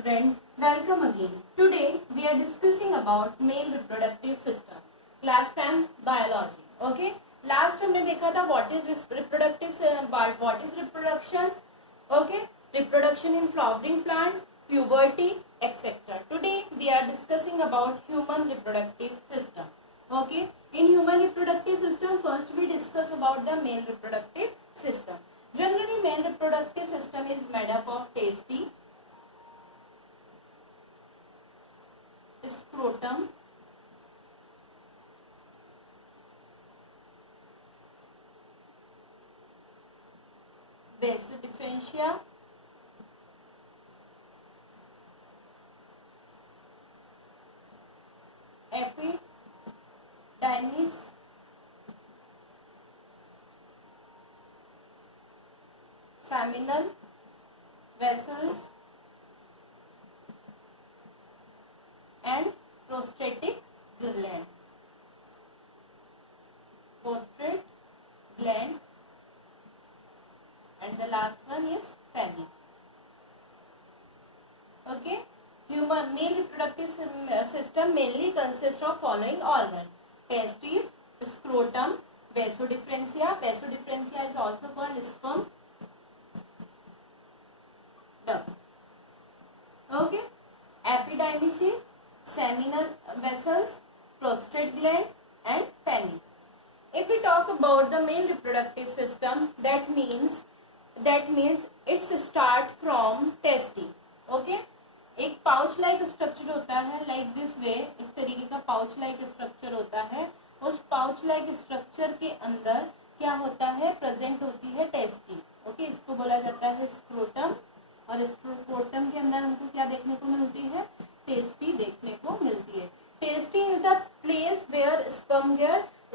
student, welcome again. Today we are discussing about male reproductive system. Class 10 biology. Okay. Last हमने देखा था what is reproductive what is reproduction. Okay. Reproduction in flowering plant, puberty, etc. Today we are discussing about human reproductive system. Okay. In human reproductive system, first we discuss about the male reproductive system. Generally, male reproductive system is made up of testes, scrotum, vas differentia, epididymis, seminal vessels and prostatic gland. Prostate gland, and the last one is penis. Okay. Human male reproductive system mainly consists of following organ: testes, scrotum, vas differentia. Vas differentia is also called sperm duct. Okay. Epididymis, seminal vessels, prostate gland and penis. If we talk about the male reproductive system, that means it's start from testes. Okay. एक pouch like structure होता है, like this way, इस तरीके का pouch like structure होता है. उस pouch like structure के अंदर क्या होता है, प्रेजेंट होती है टेस्टी. ओके. इसको बोला जाता है स्क्रोटम, और स्क्रोटम के अंदर हमको क्या देखने को मिलती है, टेस्टी देखने को मिलती है. Testis is the place where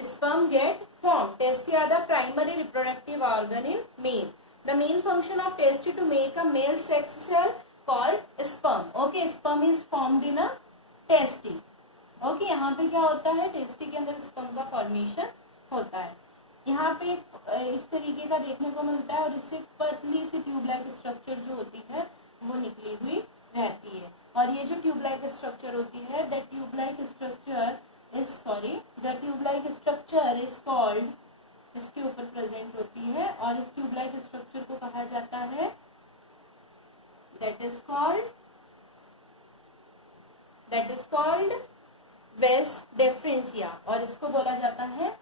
sperm get formed. Testes are the primary reproductive organ in male. The main function of testes to make a male sex cell called sperm. Okay, sperm is formed in a testis. Okay, यहाँ पे क्या होता है, tasty के अंदर sperm का formation होता है. यहाँ पे इस तरीके का देखने को मिलता है, और इससे पतली सी ट्यूब लाइक स्ट्रक्चर जो होती है वो निकली हुई रहती है. और ये जो ट्यूब लाइक स्ट्रक्चर होती है, the tube like structure is called, इसके ऊपर प्रेजेंट होती है, और इस ट्यूब लाइक स्ट्रक्चर को कहा जाता है, that is called vas differentia, और इसको बोला जाता है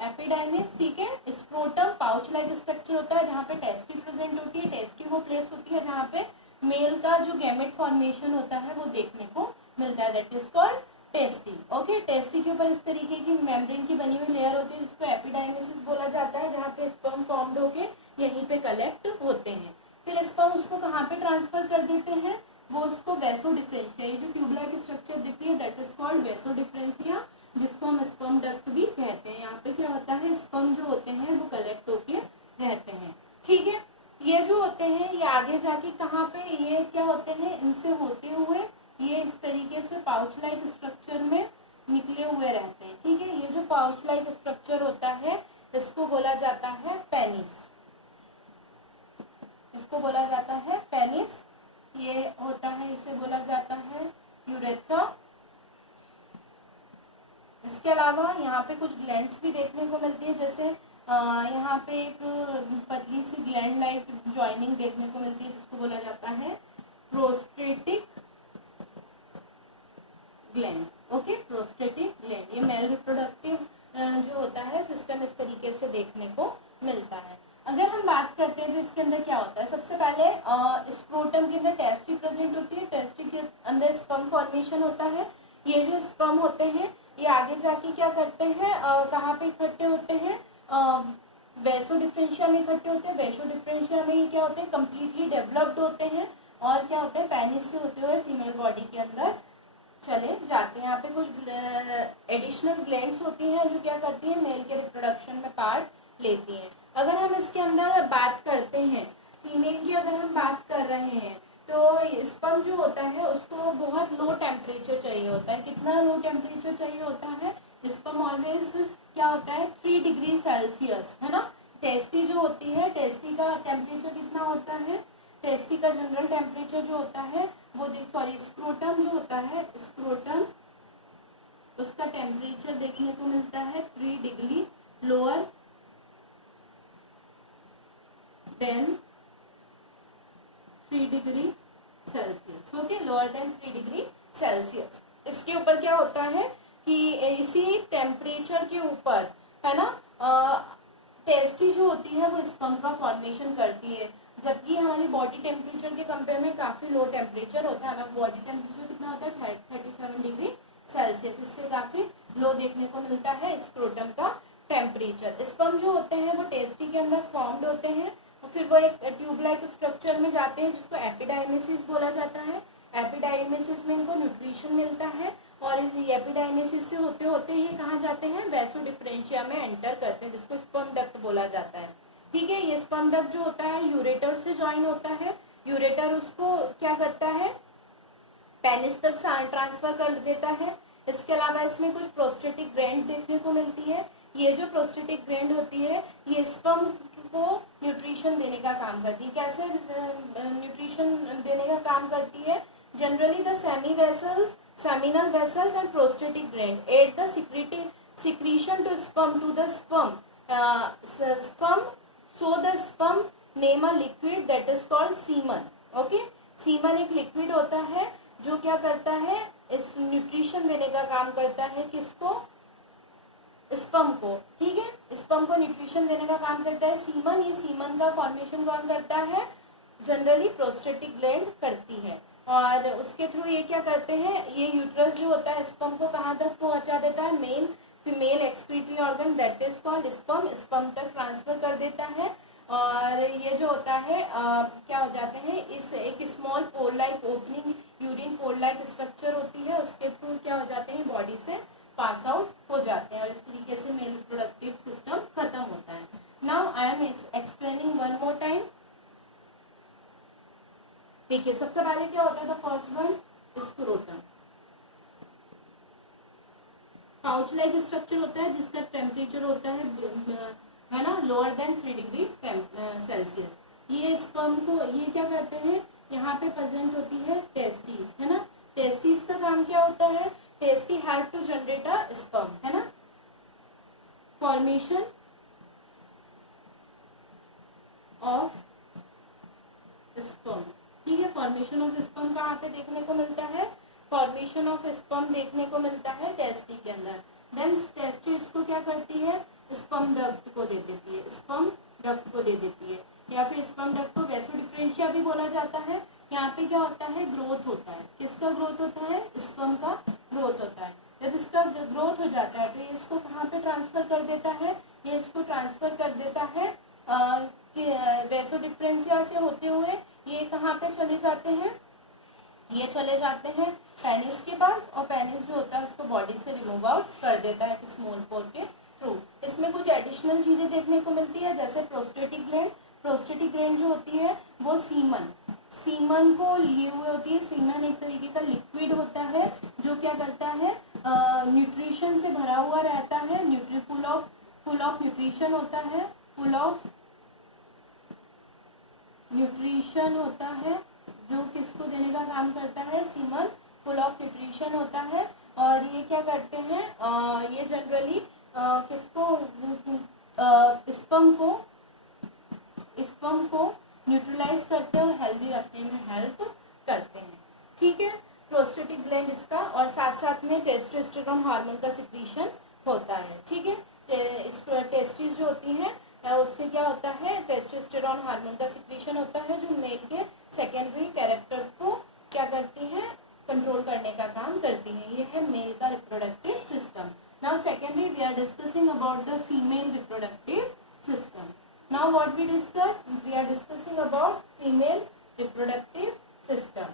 एपिडाइमिस. ठीक है. स्क्रोटम पाउच लाइक स्ट्रक्चर होता है जहाँ पे टेस्टी प्रेजेंट होती है. टेस्टी वो प्लेस होती है जहाँ पे मेल का जो गैमेट फॉर्मेशन होता है वो देखने को मिलता है, that is called tasty. Okay. Tasty के ऊपर इस तरीके की मेम्ब्रेन की बनी हुई लेयर होती है जिसको एपिडाइमिस बोला जाता है, जहाँ पे स्पर्म फॉर्म्ड होके यहीं पे कलेक्ट होते हैं. फिर स्पर्म उसको कहाँ पे ट्रांसफर कर देते हैं, वो उसको वैसो डिफरेंशिया, ये जो ट्यूब लाइक स्ट्रक्चर दिखती है that is called vaso differentia, जिसको हम स्पर्म डक्ट भी कहते हैं. यहाँ पे क्या होता है, स्पर्म जो होते हैं वो कलेक्ट होके रहते हैं. ठीक है. ये जो होते हैं ये आगे जाके कहाँ पे ये क्या होते हैं, इनसे होते हुए ये इस तरीके से पाउच लाइक स्ट्रक्चर में निकले हुए रहते हैं. ठीक है. ये जो पाउच लाइक स्ट्रक्चर होता है इसको बोला जाता है पेनिस. इसको बोला जाता है पेनिस. ये होता है, इसे बोला जाता है यूरेथ्रा. इसके अलावा यहाँ पे कुछ ग्लैंड्स भी देखने को मिलती है, जैसे यहाँ पे एक पतली सी ग्लैंड लाइक ज्वाइनिंग देखने को मिलती है जिसको बोला जाता है prostatic gland. Okay. Prostatic gland. ये मेल रिप्रोडक्टिव जो होता है सिस्टम इस तरीके से देखने को मिलता है. अगर हम बात करते हैं तो इसके अंदर क्या होता है, सबसे पहले स्क्रोटम के अंदर टेस्टी प्रेजेंट होती है. टेस्टी के अंदर स्पर्म फॉर्मेशन होता है. ये जो स्पर्म होते हैं ये आगे जाके क्या करते हैं, कहाँ पे इकट्ठे होते हैं, वैसो डिफरेंशिया में इकट्ठे होते हैं. वैसो डिफरेंशिया में ये क्या होते हैं, कम्प्लीटली डेवलप्ड होते हैं, और क्या होते हैं, पेनिस से होते हुए फीमेल बॉडी के अंदर चले जाते हैं. यहाँ पे कुछ एडिशनल ग्लैंड्स होती हैं जो क्या करती हैं, मेल के रिप्रोडक्शन में पार्ट लेती हैं. अगर हम इसके अंदर बात करते हैं, फीमेल की अगर हम बात कर रहे हैं, तो स्पर्म जो होता है उसको बहुत लो टेम्परेचर चाहिए होता है. कितना लो टेम्परेचर चाहिए होता है, स्पर्म ऑलवेज क्या होता है 3 डिग्री सेल्सियस, है ना। टेस्टी जो होती है, टेस्टी का टेम्परेचर कितना होता है, टेस्टी का जनरल टेम्परेचर जो होता है वो स्क्रोटम जो होता है, स्क्रोटम उसका टेम्परेचर देखने को मिलता है 3 degree lower than 3 degree Celsius. Okay, lower than 3 degree Celsius. इसके ऊपर क्या होता है कि इसी टेम्परेचर के ऊपर, है ना, टेस्टी जो होती है वो स्पर्म का फॉर्मेशन करती है, जबकि हमारी बॉडी टेम्परेचर के कंपेयर में काफी लो टेम्परेचर होता है। हमारा बॉडी टेम्परेचर कितना होता है 37 डिग्री सेल्सियस, इससे काफी लो देखने को मिलता है स्क्रोटम का टेम्परेचर। स्पर्म जो होते हैं वो टेस्टी के अंदर फॉर्म्ड होते हैं और फिर वो एक ट्यूब लाइक स्ट्रक्चर में जाते हैं जिसको एपिडाइमेसिस बोला जाता है। एपिडाइमेसिस में इनको न्यूट्रिशन मिलता है और इस एपिडाइमेसिस से होते होते ये कहाँ जाते हैं, वैसो डिफरेंशिया में एंटर करते हैं, जिसको स्पर्म डक्ट बोला जाता है। ठीक है, ये स्पर्म डक्ट जो होता है यूरेटर से ज्वाइन होता है। यूरेटर उसको क्या करता है, पेनिस तक ट्रांसफर कर देता है। इसके अलावा इसमें कुछ प्रोस्टेटिक ग्लैंड देखने को मिलती है। ये जो प्रोस्टेटिक ग्लैंड होती है ये स्पर्म को न्यूट्रिशन देने का काम करती है। कैसे न्यूट्रिशन देने का काम करती है, generally the semi vessels, seminal vessels and prostatic gland aid the secretion to the sperm. Sperm, so the sperm name a liquid that is called semen. Okay, semen एक लिक्विड होता है जो क्या करता है, इस न्यूट्रिशन देने का काम करता है, किसको, स्पर्म को। ठीक है, स्पर्म को न्यूट्रिशन देने का काम करता है सीमन। ये सीमन का फॉर्मेशन कौन करता है, जनरली प्रोस्टेटिक ग्लैंड करती है। और उसके थ्रू ये क्या करते हैं, ये यूट्रस जो होता है स्पर्म को कहाँ तक पहुंचा देता है, male female excretory organ that is called sperm, sperm तक ट्रांसफर कर देता है। और ये जो होता है क्या हो जाते हैं, इस एक स्मॉल पोल लाइक ओपनिंग, यूरिन पोल लाइक स्ट्रक्चर होती है, उसके थ्रू क्या हो जाते हैं, बॉडी से पास आउट हो जाते हैं और इस तरीके से मेल रिप्रोडक्टिव सिस्टम खत्म होता है। Now I am explaining one more time. देखिए सबसे पहले क्या होता है, the first one scrotum, pouch like structure होता है जिसका टेम्परेचर होता है ना लोअर देन 3 डिग्री सेल्सियस। ये स्पर्म को ये क्या करते हैं, यहाँ पे प्रेजेंट होती है टेस्टिस, है ना। टेस्टिस का काम क्या होता है, testis help to generate a sperm, है ना। फॉर्मेशन ऑफ स्पर्म, ठीक है, फॉर्मेशन ऑफ स्पर्म कहाँ पे देखने को मिलता है, फॉर्मेशन ऑफ स्पर्म देखने को मिलता है टेस्टी के अंदर। देन टेस्टी इसको क्या करती है, स्पर्म डक्ट को दे देती है, स्पर्म डक्ट को दे देती है, या फिर स्पर्म डक्ट को वैसो डिफरेंशिया भी बोला जाता है। यहाँ पे क्या होता है, ग्रोथ होता है, किसका ग्रोथ होता है, स्पर्म का ग्रोथ होता है। जब इसका ग्रोथ हो जाता है तो ये इसको कहाँ पे ट्रांसफर कर देता है, ये इसको ट्रांसफर कर देता है वैसो डिफरेंशिया से होते हुए ये कहाँ पे चले जाते हैं, ये चले जाते हैं पेनिस के पास, और पेनिस जो होता है उसको बॉडी से रिमूव आउट कर देता है स्मॉल पोर के थ्रू। इसमें कुछ एडिशनल चीजें देखने को मिलती है, जैसे प्रोस्टेटिक ग्लैंड। प्रोस्टेटिक ग्लैंड जो होती है वो सीमन को लिए हुए होती है। सीमन एक तरीके का लिक्विड होता है जो क्या करता है, न्यूट्रिशन से भरा हुआ रहता है, फुल ऑफ न्यूट्रिशन होता है, फुल ऑफ न्यूट्रिशन होता है, जो किसको देने का काम करता है, सीमन फुल ऑफ न्यूट्रिशन होता है। और ये क्या करते हैं, ये जनरली किसको, स्पर्म को न्यूट्रलाइज करते हैं और हेल्दी रखने में हेल्प करते हैं। ठीक है, प्रोस्टेटिक ग्लैंड इसका, और साथ साथ में टेस्टोस्टेरोन हार्मोन का सिक्रीशन होता है। ठीक है, टेस्टिस जो होती हैं उससे क्या होता है, टेस्टोस्टेरोन हार्मोन का सिक्रीशन होता है जो मेल के सेकेंडरी कैरेक्टर को क्या करती है, कंट्रोल करने का काम करती है। ये है मेल का reproductive system. Now secondly we are discussing about the female reproductive system. Now what we discuss, we are discussing about female reproductive system.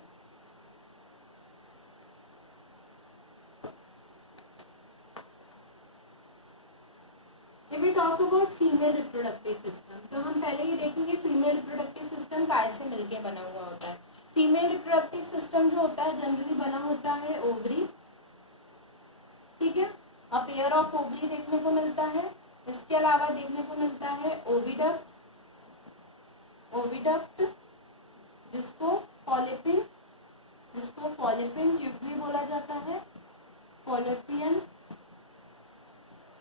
If we talk about female reproductive system, तो हम पहले ये देखेंगे female reproductive system कैसे मिलके बना हुआ होता है। फीमेल रिप्रोडक्टिव सिस्टम जो होता है जनरली बना होता है ओवरी, ठीक है, अ पेयर ऑफ ओवरी देखने को मिलता है। इसके अलावा देखने को मिलता है ओविडक्ट, ओविडक्ट जिसको फॉलिपिन ट्यूब भी बोला जाता है, फॉलिपियन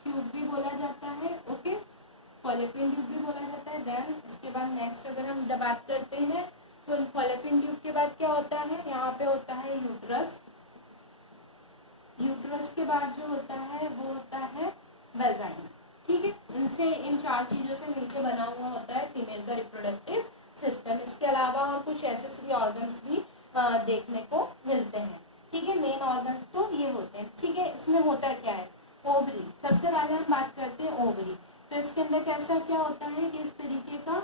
ट्यूब भी बोला जाता है। ओके, फॉलिपिन ट्यूब भी बोला जाता है। देन इसके बाद नेक्स्ट अगर हम बात करते हैं तो फॉलिपिन ट्यूब के बाद क्या होता है, यहाँ पे होता है यूट्रस। यूट्रस के बाद जो होता है वो होता है वेजाइना। ठीक है, इनसे इन चार चीजों से मिलकर बना हुआ होता है फीमेल का रिप्रोडक्टिव सिस्टम। इसके अलावा और कुछ एसेसरी ऑर्गन्स भी देखने को मिलते हैं। ठीक है, मेन ऑर्गन्स तो ये होते हैं। ठीक है, इसमें होता क्या है, ओवरी। सबसे पहले हम बात करते हैं ओवरी। तो इसके अंदर कैसा क्या होता है कि इस तरीके का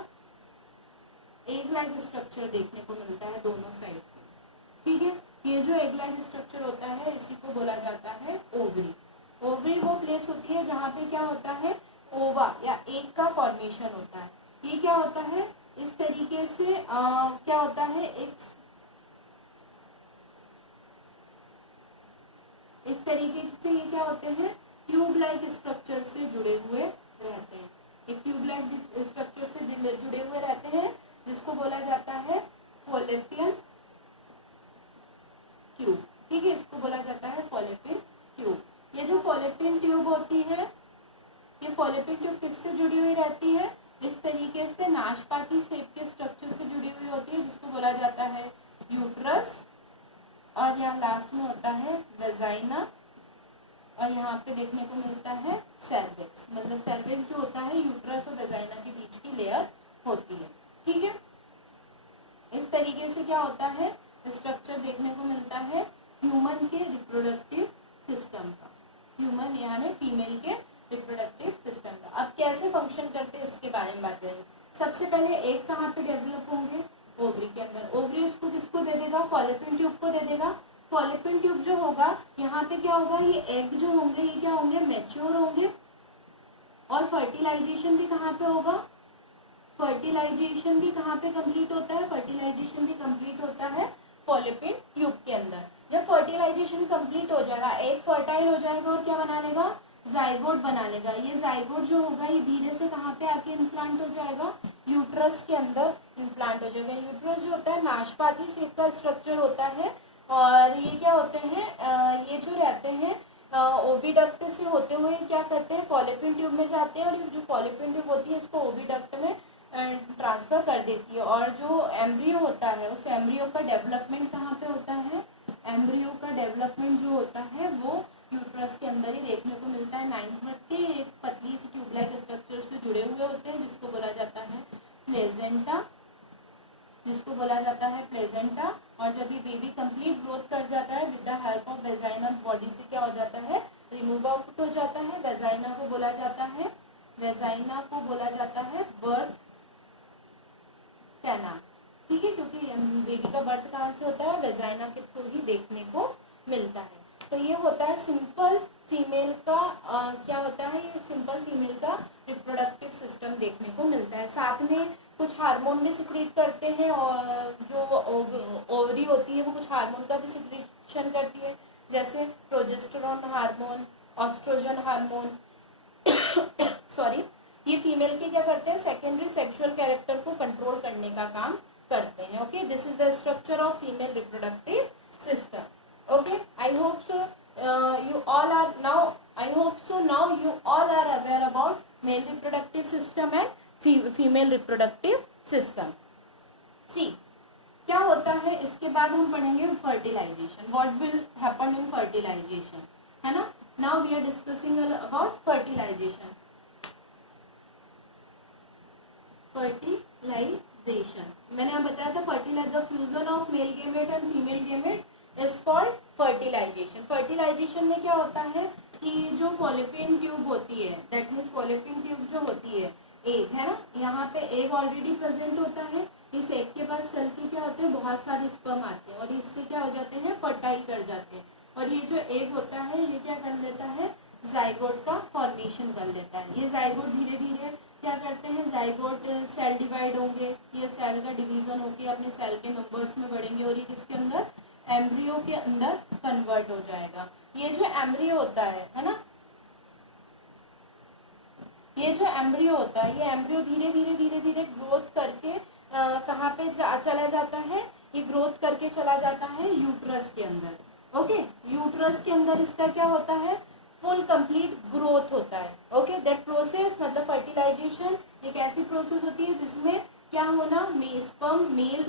एग लाइक स्ट्रक्चर देखने को मिलता है दोनों साइड पे। ठीक है, ये जो एग लाइक स्ट्रक्चर होता है इसी को बोला जाता है ओवरी। ओवरी वो प्लेस होती है जहाँ पे क्या होता है, ओवा या एग का फॉर्मेशन होता है। ये क्या होता है, इस तरीके से क्या होता है, इस तरीके से ये क्या होते हैं, ट्यूब लाइक स्ट्रक्चर से जुड़े हुए रहते हैं। एक ट्यूब लाइक स्ट्रक्चर से जुड़े हुए रहते हैं जिसको बोला जाता है फॉलिपियन ट्यूब। ठीक है, इसको बोला जाता है फॉलिपियन ट्यूब। ये जो फॉलिपियन ट्यूब होती है, ये फॉलिपियन ट्यूब किससे जुड़ी हुई रहती है, इस तरीके से नाशपाती शेप के स्ट्रक्चर से जुड़ी हुई होती है जिसको बोला जाता है यूट्रस। और यहाँ लास्ट में होता है वेजाइना और यहाँ पे देखने को मिलता है सर्विक्स। मतलब सर्विक्स जो होता है यूट्रस और वेजाइना के बीच की लेयर होती है। ठीक है, इस तरीके से क्या होता है, स्ट्रक्चर देखने को मिलता है ह्यूमन के रिप्रोडक्टिव सिस्टम का, ह्यूमन यानी फीमेल के रिप्रोडक्टिव सिस्टम का। अब कैसे फंक्शन करते हैं इसके बारे में बात करेंगे। सबसे पहले एग कहाँ पे डेवलप होंगे, ओवरी के अंदर। ओवरी उसको किसको दे देगा, फॉलिपिन ट्यूब को दे देगा। फॉलिपिन ट्यूब जो होगा यहाँ पे क्या होगा, ये एग जो होंगे ये क्या होंगे, मैच्योर होंगे। और फर्टिलाइजेशन भी कहाँ पे होगा, फर्टिलाइजेशन भी कहाँ पे कंप्लीट होता है, फर्टिलाइजेशन भी कंप्लीट होता है फॉलिपिन ट्यूब के अंदर। जब फर्टिलाइजेशन कंप्लीट हो जाएगा, एग फर्टाइल हो जाएगा और क्या बना लेगा, जाइगोट बना लेगा। ये जाइगोट जो होगा ये धीरे से कहाँ पे आके इम्प्लांट हो जाएगा, यूट्रस के अंदर इम्प्लांट हो जाएगा। यूट्रस जो होता है नाशपाती शेप का स्ट्रक्चर होता है और ये क्या होते हैं, ये जो रहते हैं ओविडक्ट से होते हुए क्या करते हैं, फॉलिपिन ट्यूब में जाते हैं और जो फॉलिपिन ट्यूब होती है इसको ओविडक्ट में ट्रांसफर कर देती है। और जो एम्ब्रियो होता है उस एम्ब्रियो का डेवलपमेंट कहाँ पे होता है, एम्ब्रियो का डेवलपमेंट जो होता है वो यूट्रस के अंदर ही देखने को मिलता है। 930 एक पतली सी ट्यूब लाइक स्ट्रक्चर से जुड़े हुए होते हैं जिसको बोला जाता है प्लेजेंटा, जिसको बोला जाता है प्लेजेंटा। और जब ये बेबी कंप्लीट ग्रोथ कर जाता है with the help of vagina, body से क्या हो जाता है, रिमूव आउट हो जाता है। वेजाइना को बोला जाता है, वेजाइना को बोला जाता है बर्थ कैनाल। ठीक है, क्योंकि बेबी का बर्थ कहाँ से होता है, वेजाइना के थ्रू ही देखने को मिलता है। तो ये होता है सिंपल फीमेल का क्या होता है, ये सिंपल फीमेल का रिप्रोडक्टिव सिस्टम देखने को मिलता है। साथ में कुछ हार्मोन भी सिक्रीट करते हैं और जो ओवरी होती है वो कुछ हार्मोन का भी सिक्रीशन करती है, जैसे progesterone hormone, oestrogen hormone sorry. ये फीमेल के क्या करते हैं, सेकेंडरी सेक्सुअल कैरेक्टर को कंट्रोल करने का काम करते हैं। Okay, this is the structure of female reproductive system. Okay, I hope so you all are now, I hope so now you all are aware about male reproductive system and female reproductive system. See, क्या होता है इसके बाद हम पढ़ेंगे fertilization, what will happen in fertilization, है ना। Now we are discussing about fertilization. Fertilization मैंने यहाँ बताया था, fertilize the fusion of male gamete and female gamete is called fertilisation. Fertilisation में क्या होता है कि जो फॉलिपियन ट्यूब होती है, दैट मीन्स फॉलिपियन ट्यूब जो होती है एग, है ना, यहाँ पे एग ऑलरेडी प्रेजेंट होता है। इस एग के पास चल के क्या होते हैं, बहुत सारे स्पर्म आते हैं और इससे क्या हो जाते हैं, फर्टाइल कर जाते हैं। और ये जो एग होता है ये क्या कर लेता है, जाइगोट का फॉर्मेशन कर लेता है। ये जाइगोट धीरे धीरे क्या करते हैं, जाइगोट सेल डिवाइड होंगे, ये सेल का डिवीजन होके अपने सेल के नंबर्स में बढ़ेंगे और ये किसके अंदर, एम्ब्रियो के अंदर कन्वर्ट हो जाएगा। ये जो एम्ब्रियो होता है ना, ये जो एम्ब्रियो होता है, ये एम्ब्रियो धीरे धीरे धीरे धीरे ग्रोथ करके कहाँ पे चला जाता है, ये ग्रोथ करके चला जाता है यूट्रस के अंदर। ओके, यूट्रस के अंदर इसका क्या होता है, फुल कंप्लीट ग्रोथ होता है। ओके, दैट प्रोसेस मतलब फर्टिलाइजेशन एक ऐसी प्रोसेस होती है जिसमें क्या होना, मेल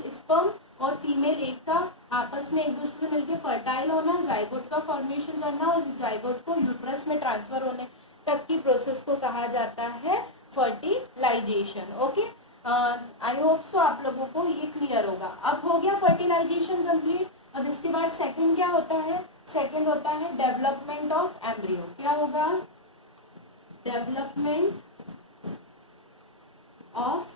स्पर्म और फीमेल एग का आपस में एक दूसरे से मिलकर फर्टाइल होना, जाइगोट का फॉर्मेशन करना और जाइगोट को यूट्रस में ट्रांसफर होने तक की प्रोसेस को कहा जाता है fertilisation. Okay, I hope so आप लोगों को ये क्लियर होगा। अब हो गया फर्टिलाइजेशन कंप्लीट। अब इसके बाद सेकंड क्या होता है, सेकंड होता है डेवलपमेंट ऑफ एम्ब्रियो। क्या होगा, डेवलपमेंट ऑफ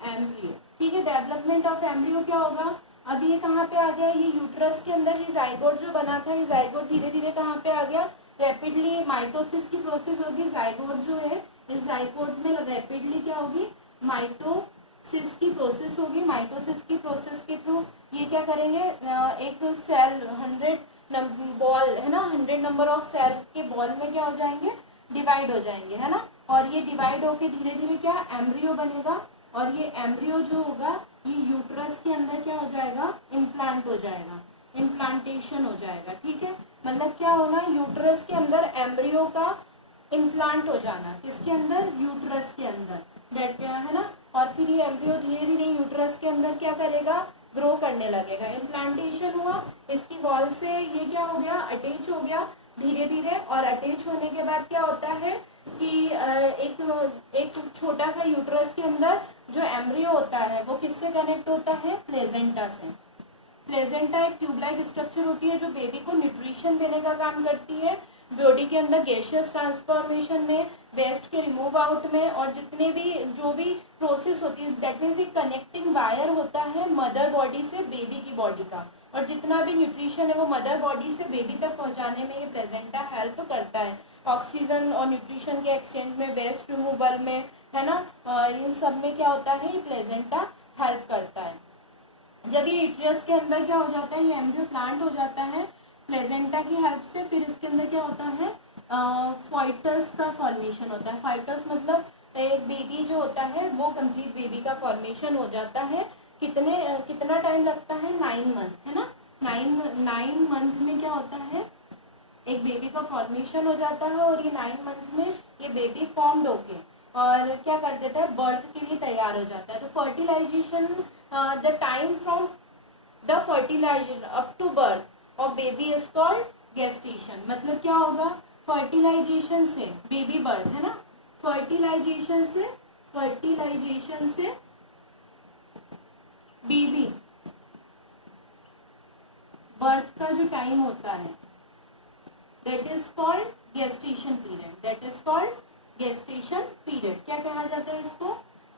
एम्ब्रियो। ठीक है, डेवलपमेंट ऑफ एम्ब्रियो क्या होगा, अब ये कहाँ पे आ गया, ये यूट्रस के अंदर ये जाइगोट जो बना था, ये जाइगोट धीरे धीरे कहाँ पे आ गया, रैपिडली माइटोसिस की प्रोसेस होगी। जाइगोट जो है इस जाइगोट में रैपिडली क्या होगी, माइटोसिस की प्रोसेस होगी। माइटोसिस की प्रोसेस के थ्रू ये क्या करेंगे, एक सेल 100 बॉल है ना, 100 नंबर ऑफ सेल के बॉल में क्या हो जाएंगे, डिवाइड हो जाएंगे, है ना। और ये डिवाइड होके धीरे धीरे क्या एम्ब्रियो बनेगा, और ये एम्ब्रियो जो होगा ये यूट्रस के अंदर क्या हो जाएगा, इम्प्लांट हो जाएगा, इम्प्लांटेशन हो जाएगा। ठीक है, मतलब क्या होना, यूट्रस के अंदर एम्ब्रियो का इम्प्लांट हो जाना, किसके अंदर, यूट्रस के अंदर, दैट क्या है ना। और फिर ये एम्ब्रियो धीरे धीरे यूट्रस के अंदर क्या करेगा, ग्रो करने लगेगा। इम्प्लांटेशन हुआ, इसकी वॉल से ये क्या हो गया, अटैच हो गया धीरे धीरे। और अटैच होने के बाद क्या होता है कि एक छोटा सा यूट्रस के अंदर जो एम्ब्रियो होता है वो किससे कनेक्ट होता है, प्लेजेंटा से। प्लेजेंटा एक ट्यूबलाइक स्ट्रक्चर होती है जो बेबी को न्यूट्रिशन देने का काम करती है, बॉडी के अंदर गैसियस ट्रांसफॉर्मेशन में, वेस्ट के रिमूव आउट में, और जितने भी जो भी प्रोसेस होती है, दैट मीन्स एक कनेक्टिंग वायर होता है मदर बॉडी से बेबी की बॉडी का, और जितना भी न्यूट्रिशन है वो मदर बॉडी से बेबी तक पहुंचाने में ये प्लेजेंटा हेल्प करता है। ऑक्सीजन और न्यूट्रिशन के एक्सचेंज में, वेस्ट रिमूवल में, है ना, इन सब में क्या होता है, ये प्लेजेंटा हेल्प करता है। जब ये यूट्रस के अंदर क्या हो जाता है, ये एम्ब्रियो प्लांट हो जाता है प्लेजेंटा की हेल्प से, फिर इसके अंदर क्या होता है, फाइटस का फॉर्मेशन होता है। फाइटस मतलब एक बेबी जो होता है वो कंप्लीट बेबी का फॉर्मेशन हो जाता है। कितना टाइम लगता है, 9 मंथ, है ना। 9 मंथ में क्या होता है, एक बेबी का फॉर्मेशन हो जाता है, और ये 9 मंथ में ये बेबी फॉर्म्ड होके और क्या कर देता है, बर्थ के लिए तैयार हो जाता है। तो fertilisation, the time from the fertilisation up to birth of baby is called gestation. मतलब क्या होगा, फर्टिलाइजेशन से बेबी बर्थ, है ना, फर्टिलाइजेशन से बेबी बर्थ का जो टाइम होता है that is called gestation period, that is called gestation period. क्या कहा जाता है इसको,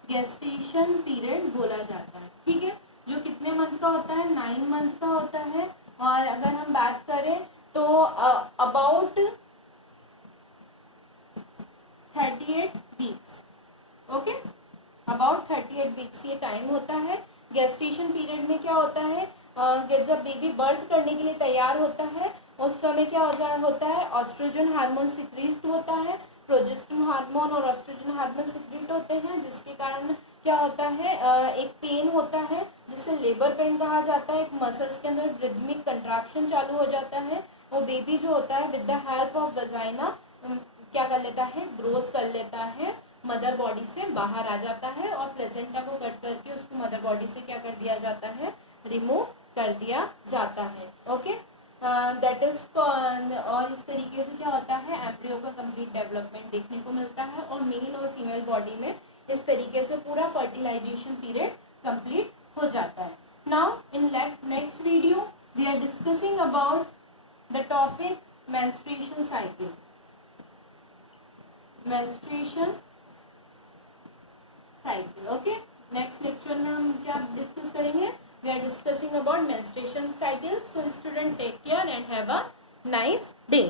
गेस्टेशन पीरियड बोला जाता है। ठीक है, जो कितने मंथ का होता है, 9 मंथ का होता है। और अगर हम बात करें तो about 38 weeks, okay, about 38 weeks ये टाइम होता है। गेस्टेशन पीरियड में क्या होता है, जब बेबी बर्थ करने के लिए तैयार होता है उस समय क्या होता है, ऑस्ट्रोजन हार्मोन सिक्रीट होता है, प्रोजेस्टेरोन हार्मोन और ऑस्ट्रोजन हार्मोन सिक्रीट होते हैं, जिसके कारण क्या होता है, एक पेन होता है जिसे लेबर पेन कहा जाता है। एक मसल्स के अंदर रिदमिक कंट्रैक्शन चालू हो जाता है, वो बेबी जो होता है with the help of vagina क्या कर लेता है, ग्रोथ कर लेता है, मदर बॉडी से बाहर आ जाता है, और प्लेजेंटा को कट करके उसको मदर बॉडी से क्या कर दिया जाता है, रिमूव कर दिया जाता है। ओके, दैट इज, और इस तरीके से क्या होता है, एम्ब्रियो का कंप्लीट डेवलपमेंट देखने को मिलता है, और मेल और फीमेल बॉडी में इस तरीके से पूरा फर्टिलाइजेशन पीरियड कंप्लीट हो जाता है। Now in next video we are discussing about the topic menstruation cycle. Menstruation cycle, okay. Next lecture में हम क्या डिस्कस करेंगे, we are discussing about menstruation cycle. So student, take care and have a nice day.